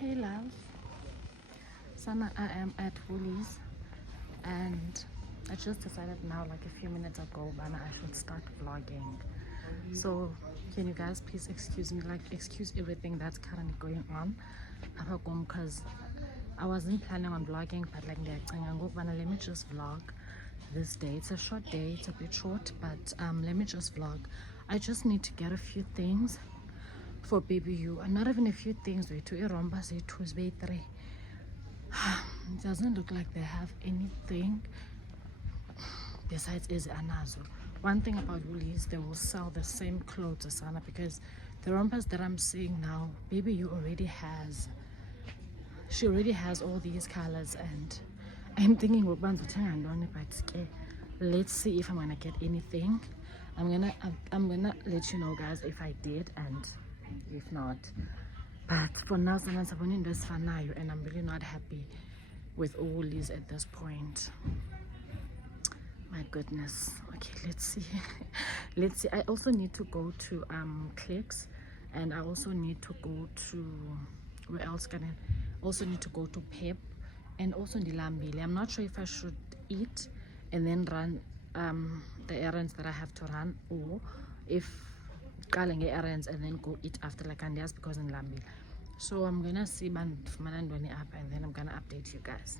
Hey love, Sana, I am at Woolies and I just decided now, like a few minutes ago, Bana, I should start vlogging. So can you guys please excuse me, like excuse everything that's currently going on because I wasn't planning on vlogging, but like let me just vlog this day. It's a short day, it's a bit short, but let me just vlog. I just need to get a few things for baby you, and not even a few things. Wait, to Iromba say Tuesday 3. It doesn't look like they have anything besides Eze Anazo. One thing about Woolies, they will sell the same clothes as Sana, because the rompas that I'm seeing now, baby you already has. She already has all these colors, and I'm thinking but let's see if I'm gonna get anything. I'm gonna let you know, guys, if I did and if not. But for now, and I'm really not happy with Woolies at this point. My goodness. Okay, let's see. Let's see. I also need to go to Clicks, and I also need to go to, where else can I also need to go to Pep, and also Ndilambile. I'm not sure if I should eat and then run the errands that I have to run, or if calling errands and then go eat after, like Andias, because in Lambi. So I'm gonna see Manandwani up, and then I'm gonna update you guys.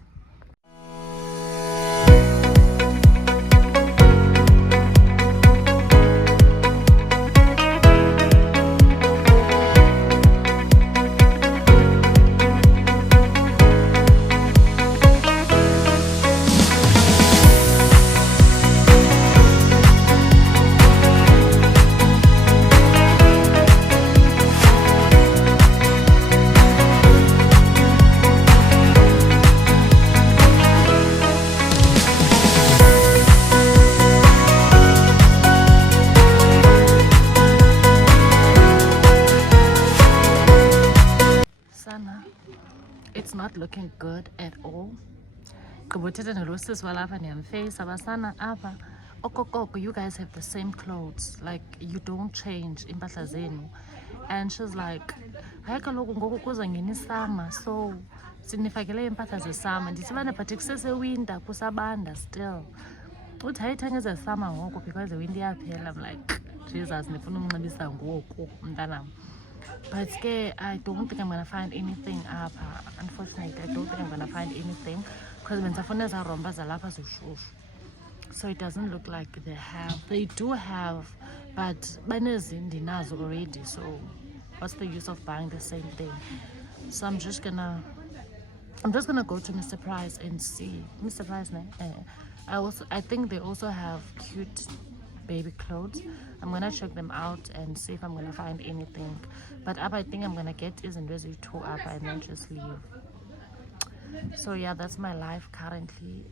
It's not looking good at all. You guys have the same clothes, like you don't change in Zenu. And she's like, so sinifakele impahla zesama ndisibana but kusesewinter kusabanda still. Uthi hayithengeze summer ngoku because the winter iyaphela. I'm like, Jesus, ndifuna ukunxibisa ngoku mntanam. But I don't think I'm gonna find anything up. Unfortunately, I don't think I'm gonna find anything because when Safonas are rombas so it doesn't look like they have. They do have, but Banezindi Naz already. So what's the use of buying the same thing? So I'm just gonna go to Mr. Price and see. Mr. Price, I think they also have cute baby clothes. I'm gonna check them out and see if I'm gonna find anything. But I think I'm gonna get isn't really two up and then just leave. So yeah, that's my life currently.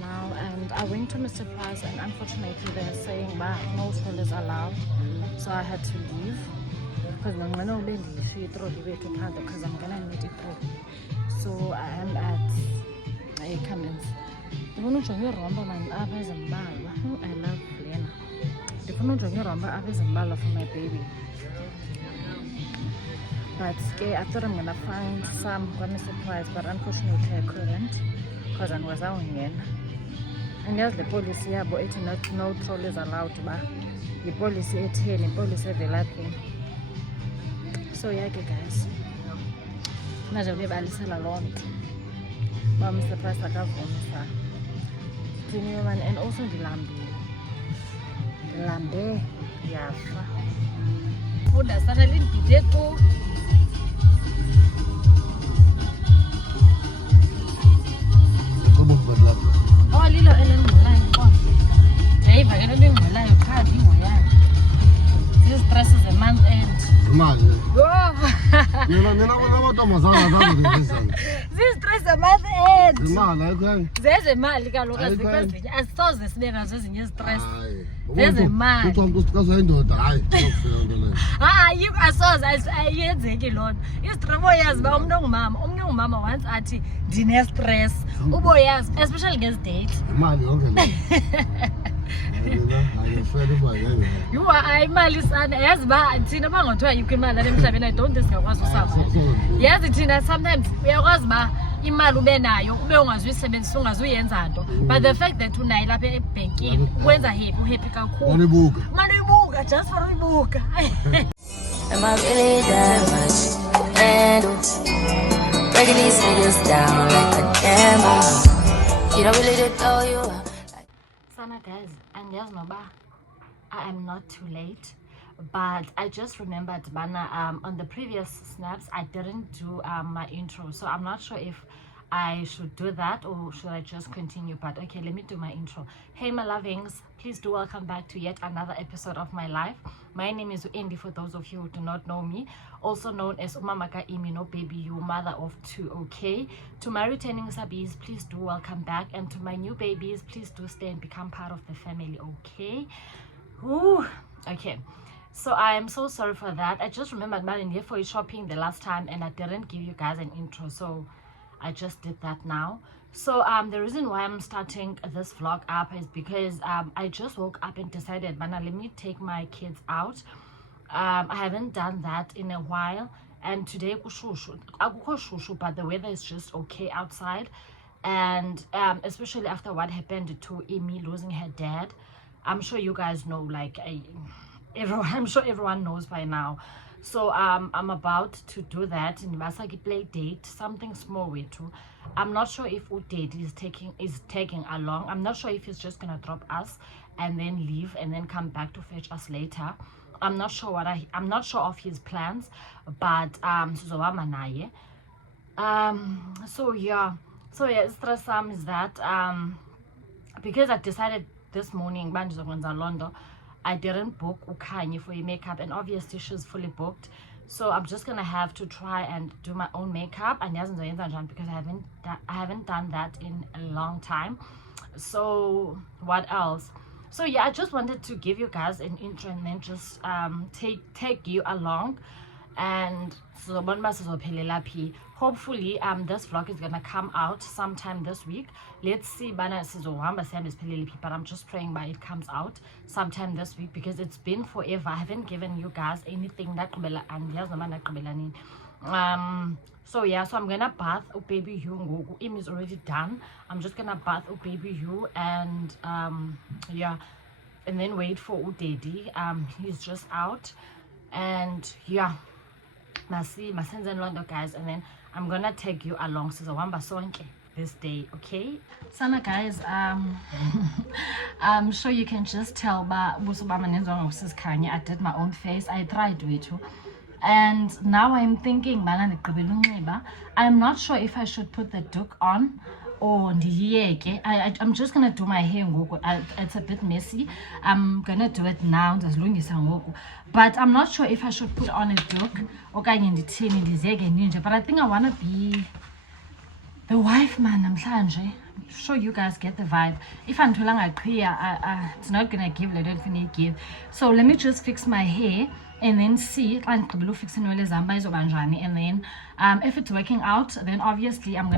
Now, and I went to Mr. Price, and unfortunately they're saying no strollers allowed, so I had to leave because I'm gonna need it through. So I am at a Cummins. I love Lena. For my baby. But I thought I'm gonna find some Mr. Price, but unfortunately I couldn't. Because I was out in and there's the policy about it, no trolleys allowed, but the policy at here, the policy at the lapping. So yeah, guys, now we have a lot. But Mr. Price, I got from and also the lambe, yeah. Food has started in potato. Oh, little Ellen Mulai. Hey, if I get a little Mulai, manje. Oh. Mina kunamantombazana zazo Zistress month end. imali ayikho. Zezemali kaloku azikwezinye asisoze sibe nazo ezinye istress. Hayi. Zezemali. Uthomba indoda hayi. Hayi asoze ayenzeki loo nto. Istress uboyazi uba omnye ongumama once athi ndine-stress. Uboyazi especially ngezi dates. Imali yonke le. You are imali sana yazi ba thina bangathiwa yikho imali ale emhlabeni I don't think singakwazi usapho. Yazi thina sometimes uyakwazi ba imali ube nayo ube ungazuyisebenzisa ungazuyenza nto but the fact that unayo lapha ebhankini wenza happy kakhulu. Manibuka. Manibuka just for uyibuka. Am I really that much to handle? Breaking these niggas down like a camera. You don't really know you are. Sana guys, and yes noba I am not too late, but I just remembered bana on the previous snaps I didn't do my intro, so I'm not sure if I should do that or should I just continue. But okay, let me do my intro. Hey my lovings, please do welcome back to yet another episode of my life. My name is Uendi for those of you who do not know me, also known as Umamaka Imino Baby You, mother of two. Okay, to my returning subbies, please do welcome back, and to my new babies, please do stay and become part of the family. Okay. Ooh, okay. So I am so sorry for that. I just remembered man here for shopping the last time and I didn't give you guys an intro, so I just did that now. So the reason why I'm starting this vlog up is because I just woke up and decided man, let me take my kids out. I haven't done that in a while, and today kushushu, but the weather is just okay outside, and especially after what happened to Amy losing her dad. I'm sure you guys know, like I'm sure everyone knows by now. So I'm about to do that in Vasaki play date, something small way too. I'm not sure if Udade is taking along. I'm not sure if he's just gonna drop us and then leave and then come back to fetch us later. I'm not sure I'm not sure of his plans, but so yeah, stress is that because I decided this morning Londo, I didn't book Ukanye for your makeup, and obviously she's fully booked, so I'm just gonna have to try and do my own makeup, and because I haven't done that in a long time. So what else? So yeah, I just wanted to give you guys an intro and then just take you along, and so hopefully this vlog is gonna come out sometime this week. Let's see, but I'm just praying by it comes out sometime this week because it's been forever. I haven't given you guys anything that so yeah, so I'm gonna bath baby you. Im is already done. I'm just gonna bath baby you, and yeah, and then wait for Udedi. He's just out, and yeah, Masi Masenzen Londo guys, and then I'm gonna take you along this day, okay? Sana guys, I'm sure you can just tell but I did my own face. I tried to too. And now I'm thinking I'm not sure if I should put the duke on or I'm just gonna do my hair. It's a bit messy. I'm gonna do it now, but I'm not sure if I should put on a duke or but I think I wanna be the wife man. I'm sure you guys get the vibe. If I'm telling it's not gonna give. So let me just fix my hair and then see and then if it's working out, then obviously I'm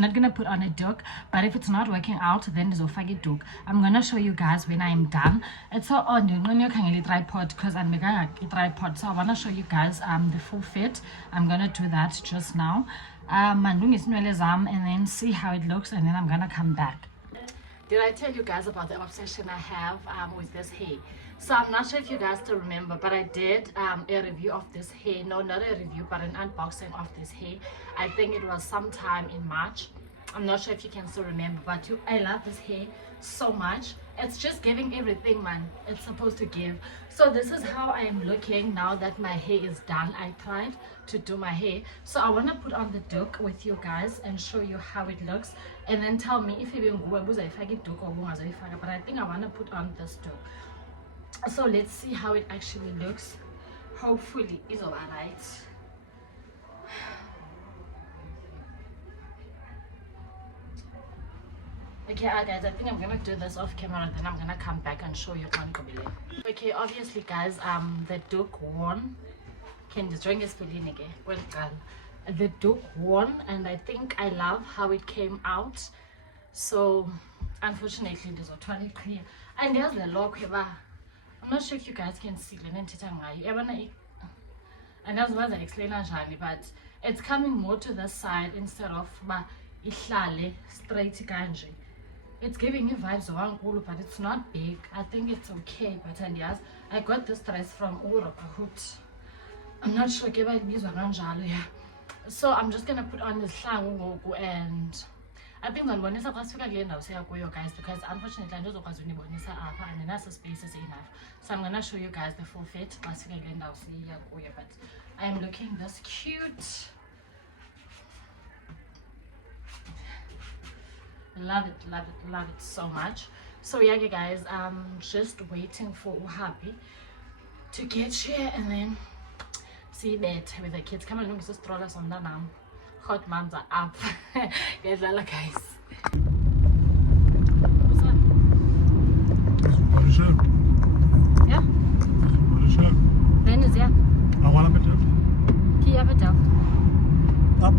not gonna put on a duke, but if it's not working out, then there's a duke. I'm gonna show you guys when I'm done. It's so on the tripod because I'm making a tripod, so I want to show you guys the full fit. I'm gonna do that just now and then see how it looks, and then I'm gonna come back. Did I tell you guys about the obsession I have with this hair? So I'm not sure if you guys still remember, but I did a review of this hair. No, not a review, but an unboxing of this hair. I think it was sometime in March. I'm not sure if you can still remember, but I love this hair so much. It's just giving everything, man, it's supposed to give. So this is how I am looking now that my hair is done. I tried to do my hair, so I want to put on the duke with you guys and show you how it looks, and then tell me if you but I think I want to put on this duke. So let's see how it actually looks. hopefully it's all right. Okay, guys, I think I'm gonna do this off camera, then I'm gonna come back and show you Konkobile. Okay, obviously, guys, the Duke won. Can just drink his again? Well done. The Duke won, and I think I love how it came out. So, unfortunately, there's a 20 clear, and there's the lock here. I'm not sure if you guys can see it. And that's what I explain, but it's coming more to this side instead of straight kanji. It's giving me vibes of Angolo, but it's not big. I think it's okay, but and yes, I got this dress from Europa Hood. I'm not sure if yeah. So I'm just gonna put on this slang and I think I'm going to guys, because unfortunately I don't know and then space is enough. So I'm gonna show you guys the full fit. But I'm looking this cute. Love it so much. So yeah, you guys, I'm just waiting for Uhabi to get here and then see that with the kids. Come and look at the strollers on the now. Hot moms are up. Guys. What's that? Yeah? Then is yeah. I want to put it. Can you have it down? Up.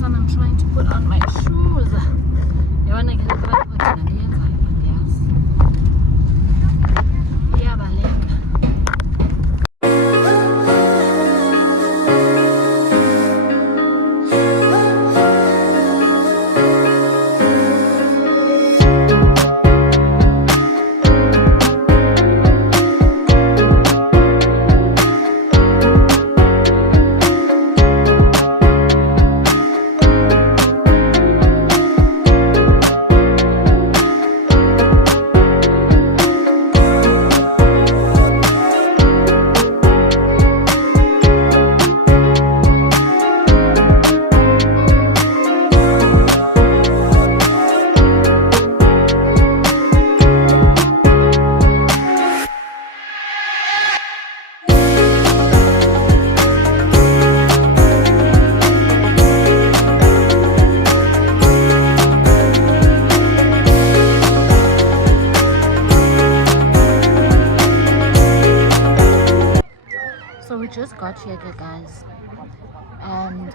Son, I'm trying to put on my shoes. You want to get it right? Yes. Yeah, Balek. Just got here, guys, and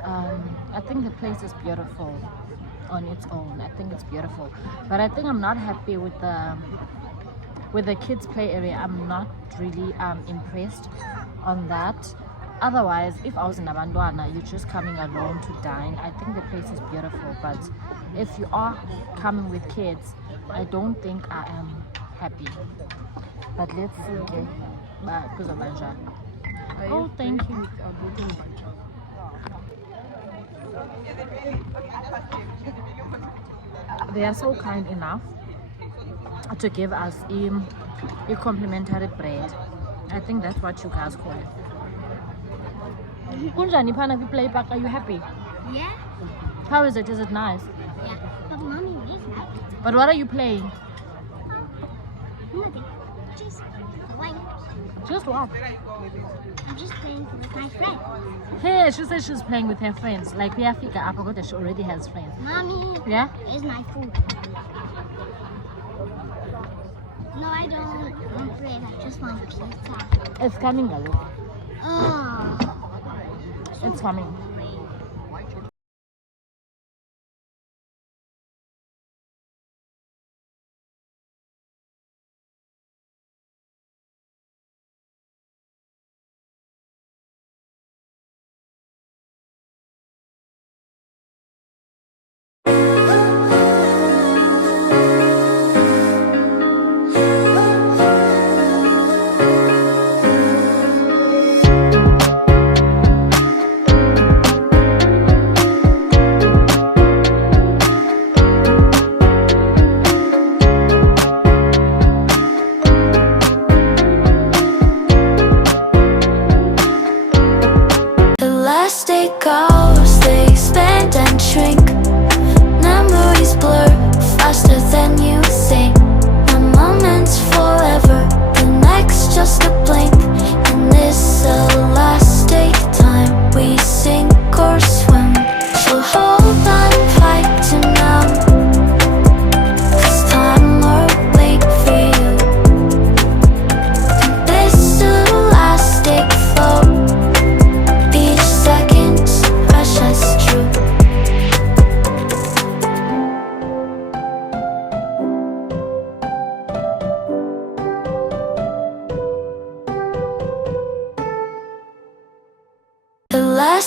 I think the place is beautiful on its own. I think it's beautiful, but I think I'm not happy with the kids play area. I'm not really impressed on that. Otherwise, if I was in Abandwana, you're just coming alone to dine. I think the place is beautiful, but if you are coming with kids, I don't think I am happy. But let's see, okay? Oh, thank you. They are so kind enough to give us a complimentary bread. I think that's what you guys call it. Kunjani Pana, we play back. Are you happy? Yeah. How is it? Is it nice? Yeah. But mommy, wait, right? But what are you playing? Nothing. Just playing. Just what? I'm just playing with my friend. Hey, she said she's playing with her friends. Like we have figured out that she already has friends. Mommy. Yeah? Is my food. No, I don't want bread. I just want pizza. It's coming, Galo. Oh. It's coming.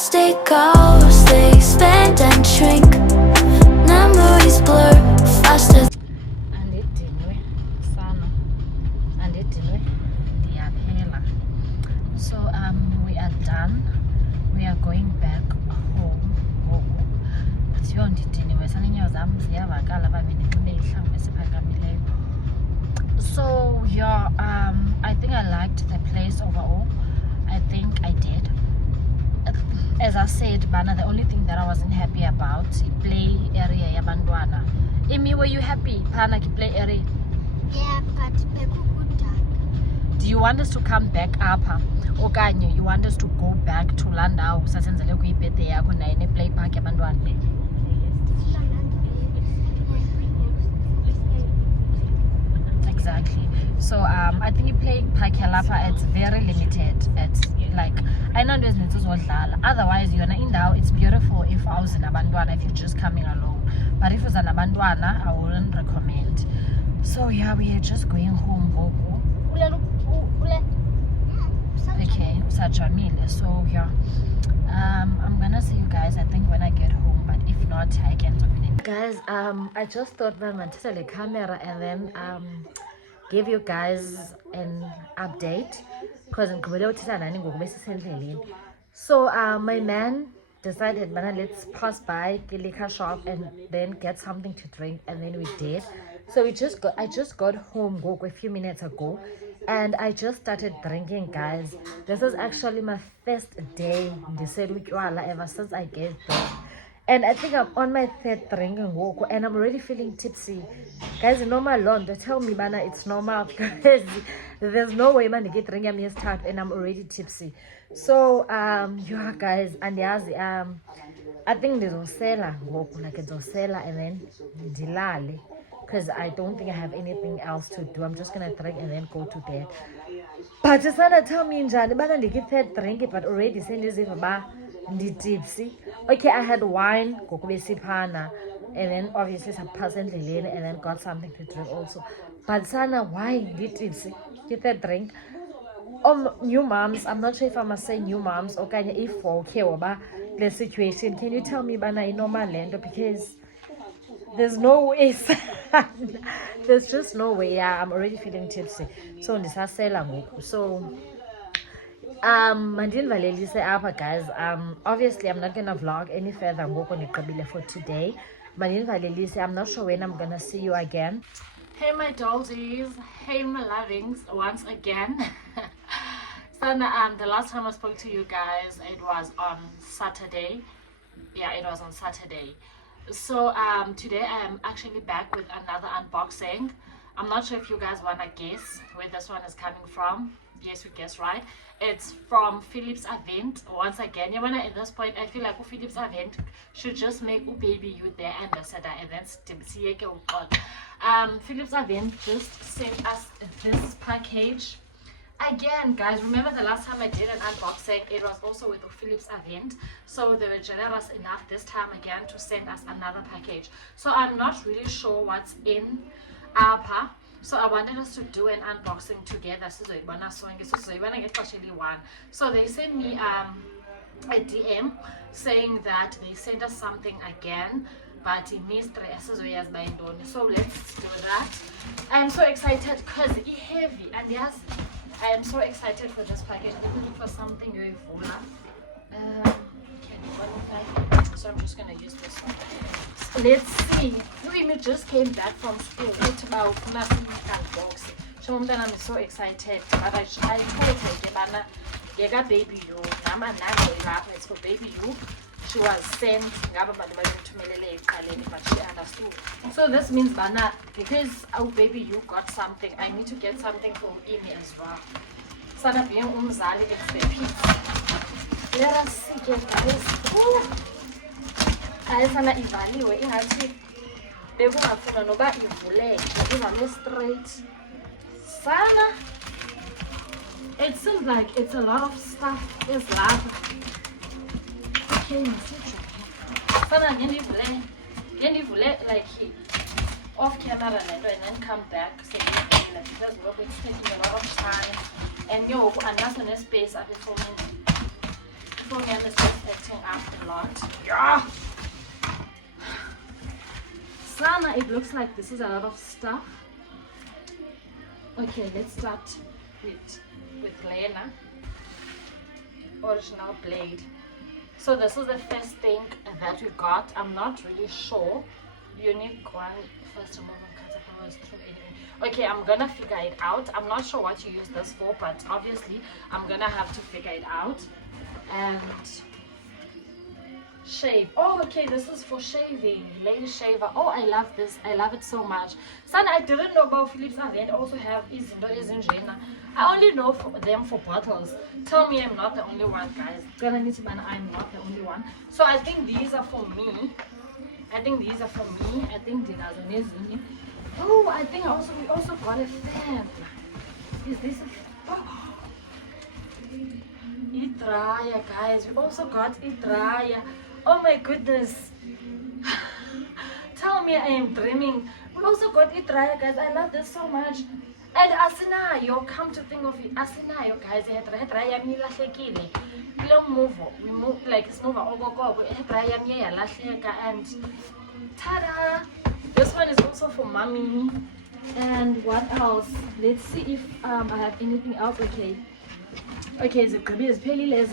stay stay expand and shrink. Memories blur faster. Andidinwe sana, andidinwe ndiyaphela. So we are done. We are going back home. Kuthiwa ndidiniwe sana, iinyawo zam ziyavakala uba bendinxibe ihlangu esiphakamileyo. So yeah, I think I liked the place overall. I think I did. As I said, Bana, the only thing that I wasn't happy about play area yabantwana. Amy, were you happy? Pana play area. Yeah, but bekukudaka. Do you want us to come back up? Okanye you want us to go back to Landau sasenzele kuyibirthday yakho naye ne play park yabantwana le? Exactly. So I think playing park yalapha, it's very limited. It's like I know there's nzodlala. Otherwise yona indawo it's beautiful if I was in abantwana, if you're just coming alone. But if it's an abantwana, I wouldn't recommend. So yeah, we are just going home gogo. Okay, Sajamile. So yeah, I'm gonna see you guys I think when I get home, but if not I can talk to you guys. I just thought I'm gonna take the camera and then give you guys an update because so my man decided, let's pass by the liquor shop and then get something to drink, and then we did. So I just got home a few minutes ago and I just started drinking, guys. This is actually my first day ever since I gave birth. And I think I'm on my third drinking walk and I'm already feeling tipsy. Guys, normal long, they tell me, Bana, it's normal because there's no way, man, to get drinking me start and I'm already tipsy. So, yeah, guys, and yes, I think there's Osela walk, like it's Osela and then Dilale, because I don't think I have anything else to do. I'm just gonna drink and then go to bed. But just wanna tell me, Njani, Bana, they get third drink, but already send this if tipsy. Okay, I had wine, and then obviously some passing lane, and then got something to drink also. But sana wine, tipsy, get that drink. New moms, I'm not sure if I must say new moms or kind of if okay about the situation. Can you tell me Bana in normal land, because there's no way. There's just no way. Yeah, I'm already feeling tipsy. So this has so guys, obviously I'm not gonna vlog any further for today. I'm not sure when I'm gonna see you again. Hey my dollsies, hey my lovings, once again. So the last time I spoke to you guys, it was on Saturday. Yeah, it was on Saturday. So today I am actually back with another unboxing. I'm not sure if you guys wanna guess where this one is coming from. Yes, we guess right. It's from Philips Avent. Once again, at this point, I feel like Philips Avent should just make baby you their ambassador, and then Philips Avent just sent us this package. Again, guys, remember the last time I did an unboxing, it was also with Philips Avent. So they were generous enough this time again to send us another package. So I'm not really sure what's in APA. So I wanted us to do an unboxing together. So they sent me a DM saying that they sent us something again, but it missed. So let's do that. I am so excited because it's heavy, and yes, I am so excited for this package. I'm looking for something very full. So I'm just gonna use this one. So let's see. We just came back from school. It's about box. So I'm so excited. But I told her, baby you. It's for baby you. She was sent. But she understood. So this means Bana, because our baby you got something, I need to get something for Amy as well. Sana being umzali, it's the pizza. Let us see, guys. Sana ivaliwe ingathi bekungafuna noba ivuleke ivale straight. Sana, it seems like it's a lot of stuff is lapha. Okay, Sana ngendivule like off camera and then come back because it's taking a lot of time and unless in a space I'll be filming Fomian is just acting up a lot. Yeah. Sana, it looks like this is a lot of stuff. Okay, let's start with Lena. Original blade. So this is the first thing that we got. I'm not really sure. Unique one. First remove and cut up almost through anyway. Okay, I'm gonna figure it out. I'm not sure what you use this for, but obviously I'm gonna have to figure it out. And shave. Oh, okay, this is for shaving. Lady shaver. Oh, I love this. I love it so much. Son, I didn't know about Philips Avent also have izinto ezinjena. I only know them for bottles. Tell me I'm not the only one, guys. I'm not the only one. So I think these are for me. I think these are for me. I think these are amazing. Oh, I think we also got a fan. Is this a dryer, guys? We also got a dryer. Oh my goodness. Tell me I am dreaming. We also got a dryer, guys. I love this so much. And asinayo, come to think of it, asinayo, guys. Dryer mi lahlekile. We move like it's move over. Dryer mi lahleka and tada! This one is also for mommy. And what else? Let's see if I have anything else. Okay, the baby is pale.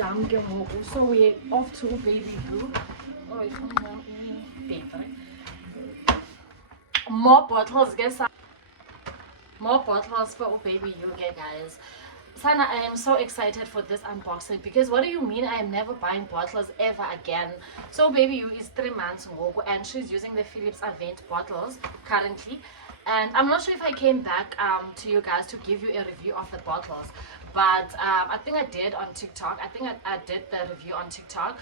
So we're off to baby blue. Oh, if more bottles, guess. More bottles for baby yoga, guys. Sana, I am so excited for this unboxing because what do you mean I am never buying bottles ever again? So baby you is 3 months and she's using the Philips Avent bottles currently. And I'm not sure if I came back to you guys to give you a review of the bottles, but I think I did on TikTok. I think I did the review on TikTok.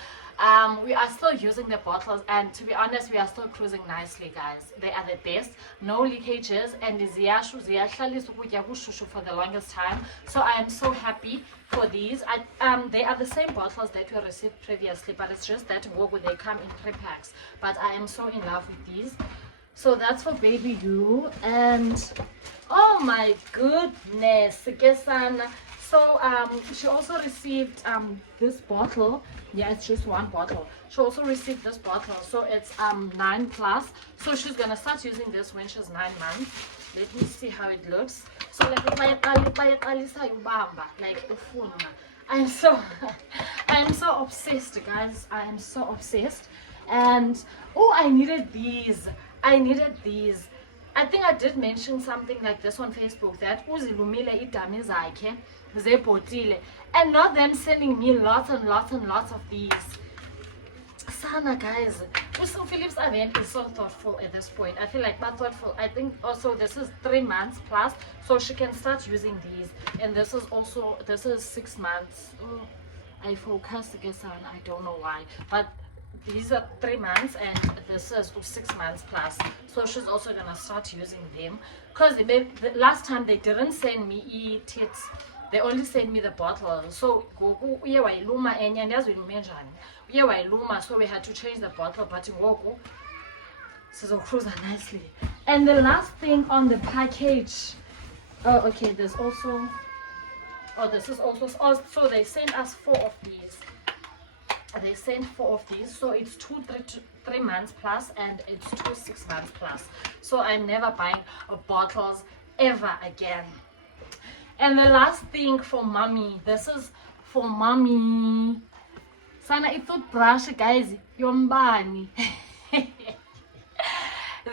We are still using the bottles, and to be honest, we are still cruising nicely, guys. They are the best, no leakages, and for the longest time. So I am so happy for these. They are the same bottles that we received previously, but it's just that they come in 3 packs. But I am so in love with these. So that's for baby you. And oh my goodness, so she also received this bottle. Yeah, it's just 1 bottle. She also received this bottle, so it's 9+. So she's gonna start using this when she's 9 months. Let me see how it looks. So like I'm so obsessed, guys. I am so obsessed. And oh, I needed these. I think I did mention something like this on Facebook, that uzilumile idami zakhe zebhotile, and not them sending me lots and lots and lots of these. Sana, guys, Philips Avent is so thoughtful at this point. I feel like but thoughtful. I think also this is 3 months plus, so she can start using these. And this is 6 months. Oh, I focused again, I don't know why, but these are 3 months and this is 6 months plus. So she's also gonna start using them, because the last time they didn't send me e-tits, they only sent me the bottle. So so we had to change the bottle, but so cruise nicely. And the last thing on the package, oh okay, there's also, oh this is also, oh, so they sent us 4 of these. They sent 4 of these, so it's 3 months plus and it's 6 months plus. So I'm never buying bottles ever again. And the last thing for mommy, this is for mommy. Sana, it's toothbrush, guys. Yombani.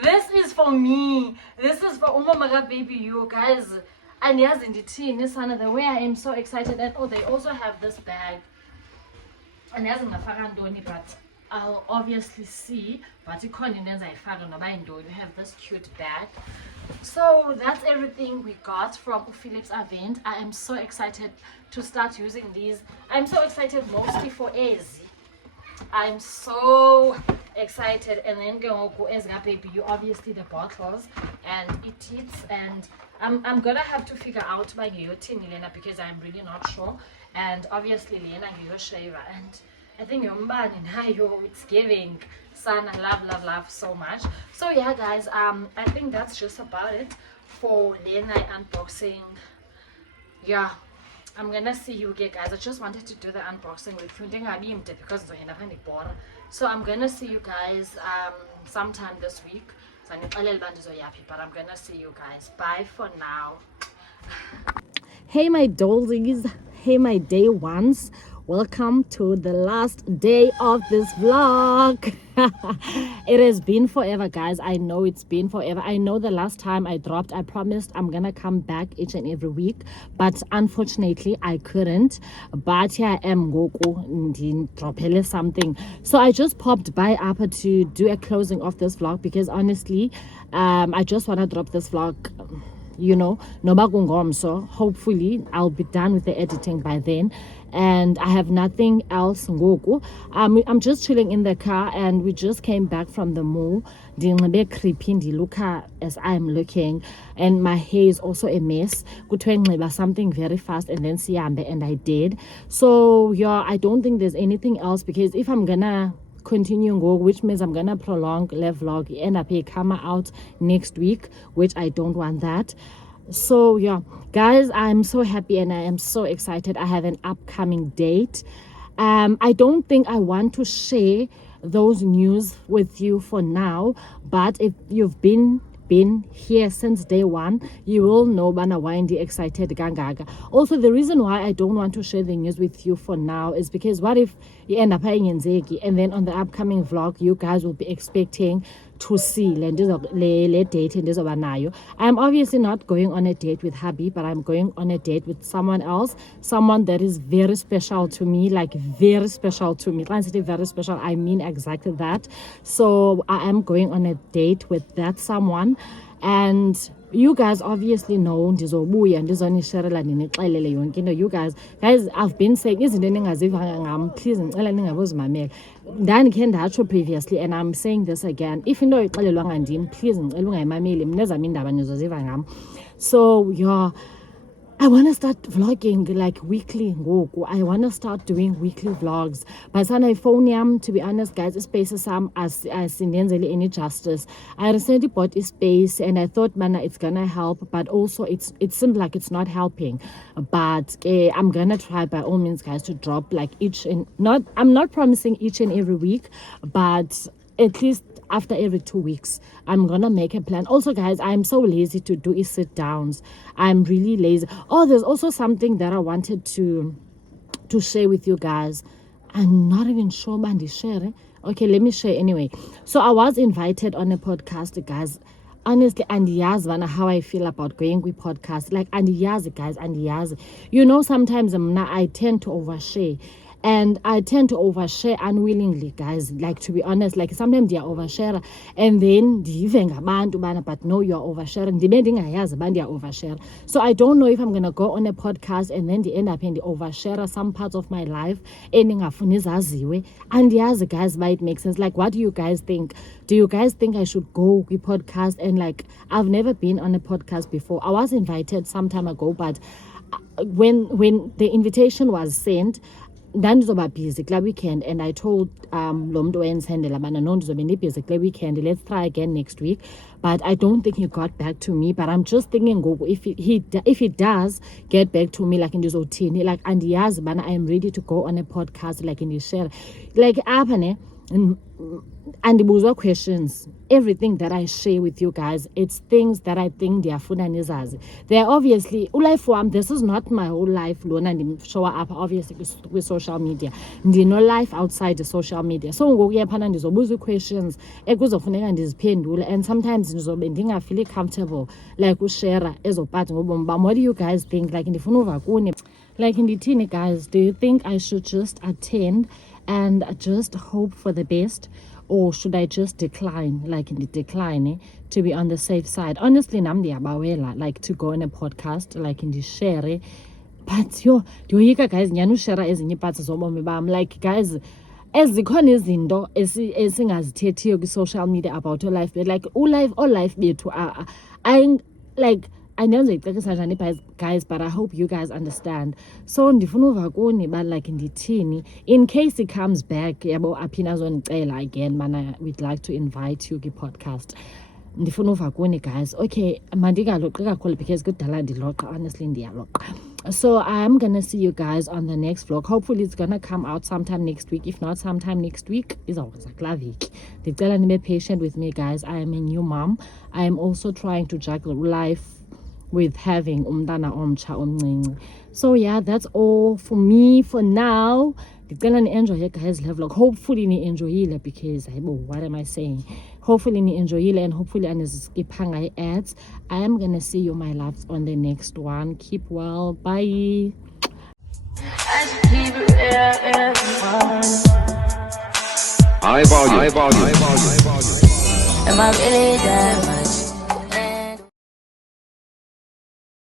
This is for me. This is for Umamaga baby you guys. And yes, in the tea, Sana, the way I am so excited. And oh, they also have this bag. And yes, but I'll obviously see. But we have this cute bag. So that's everything we got from Philips Avent. I am so excited to start using these. I'm so excited mostly for Ezi. I'm so excited. And then go Ezga baby, you obviously the bottles and it eats, and I'm gonna have to figure out by Yotin Lena because I'm really not sure. And obviously Lena Giyo Shaver, and I think it's giving. Son, I love so much. So yeah guys, I think that's just about it for Lena unboxing. Yeah, I'm gonna see you again, guys. I just wanted to do the unboxing with you because so I'm gonna see you guys sometime this week. But I'm gonna see you guys. Bye for now. Hey my dollies, hey my day ones, welcome to the last day of this vlog. It has been forever, guys. I know it's been forever. I know the last time I dropped, I promised I'm gonna come back each and every week, but unfortunately I couldn't. But here I am, dropping something. So I just popped by Appa to do a closing of this vlog because honestly I just want to drop this vlog, you know, so hopefully I'll be done with the editing by then, and I have nothing else. I'm just chilling in the car, and we just came back from the mall. Look as I'm looking, and my hair is also a mess. Something very fast and then siyambe, and I did. So yeah, I don't think there's anything else, because if I'm gonna continue which means I'm gonna prolong the vlog, end up come out next week, which I don't want that. So yeah, guys, I'm so happy and I am so excited. I have an upcoming date. I don't think I want to share those news with you for now, but if you've been here since day one, you will know bana why I'm excited gangaga. Also, the reason why I don't want to share the news with you for now is because what if you end up paying in Zeki, and then on the upcoming vlog you guys will be expecting to see le date and this. I'm obviously not going on a date with hubby, but I'm going on a date with someone else, someone that is very special to me, like very special to me. When I say very special, I mean exactly that. So I am going on a date with that someone, and you guys obviously know ndizobuya ndizonisherela ninixelele yonke into. You guys I've been saying izinto eningazivanga ngam, please ngicela ningabozimamela. Ndandikhe ndatsho previously, and I'm saying this again, if into ixelelwanga ndim, please ngicela ungayimameli, mna ezam iindaba nizoziva ngam. So yeah, I want to start vlogging like weekly. I want to start doing weekly vlogs. But sana phone yam, to be honest, guys, space is as any justice. I recently bought a space, and I thought, man, it's gonna help, but also it seems like it's not helping. But I'm gonna try by all means, guys, to drop like I'm not promising each and every week, but at least after every 2 weeks I'm gonna make a plan. Also, guys, I'm so lazy to do sit downs. I'm really lazy. Oh, there's also something that I wanted to share with you guys. I'm not even sure Bandi share. Okay, let me share anyway. So I was invited on a podcast, guys. Honestly, and yes, how I feel about going with podcasts, like, and yes, guys, and yes, you know, sometimes I tend to overshare. And I tend to overshare unwillingly, guys. Like, to be honest, like sometimes they are overshare, and then but no, you're oversharing. Overshare. So I don't know if I'm gonna go on a podcast and then they end up in the overshare some parts of my life. And yes, guys, might make sense. Like, what do you guys think? Do you guys think I should go with podcast? And like, I've never been on a podcast before. I was invited some time ago, but when the invitation was sent, ndandizoba busy kula weekend, and I told lo muntu oyensendela bana no ndizobe ndibusy kula weekend, let's try again next week. But I don't think he got back to me. But I'm just thinking, if he does get back to me, like in this routine, like, and yes, bana, I am ready to go on a podcast, like in this share, like apane. And the questions, everything that I share with you guys, it's things that I think they are funanizazi. They're obviously life one. This is not my whole life. Lona show up obviously with social media. Ndi no life outside the social media. So ngokuya phana ndizobuza questions ekuzofuneka ndiziphendule, and sometimes ndizobe ndingafeel comfortable like ushare ezo part ngobomi bam. What do you guys think? Like ndifuna uva kuni. Like ndithini, guys? Do you think I should just attend and just hope for the best, or should I just decline, like in the decline, to be on the safe side? Honestly, nam ndiyabawela like to go on a podcast, like in the share. But yo, ndiyoyika guys, nyani ushare ezinye parts zobomi bam. Like, guys, ezikhona izinto esingazithethiyo kwi-social media about your life, but like all life bethu I like, I know guys, but I hope you guys understand. So ndifuna uva kuni, but like ndithini in case he comes back, yabo aphina zonicela again, mana, we'd like to invite you ki-podcast. Ndifuna uva kuni, guys. Okay, mandingaloqi kakhulu because kudala ndiloqa, honestly ndiyaloqa. So I'm gonna see you guys on the next vlog. Hopefully it's gonna come out sometime next week. If not sometime next week, is always like be patient with me, guys. I am a new mom. I am also trying to juggle life with having umntana omtsha omncinci. So yeah, that's all for me for now. Enjoy your guys live vlog. Hopefully ni enjoy because what am I saying? Hopefully ni enjoy and hopefully aniskiphanga ads. I am gonna see you, my loves, on the next one. Keep well. Bye. Am I really that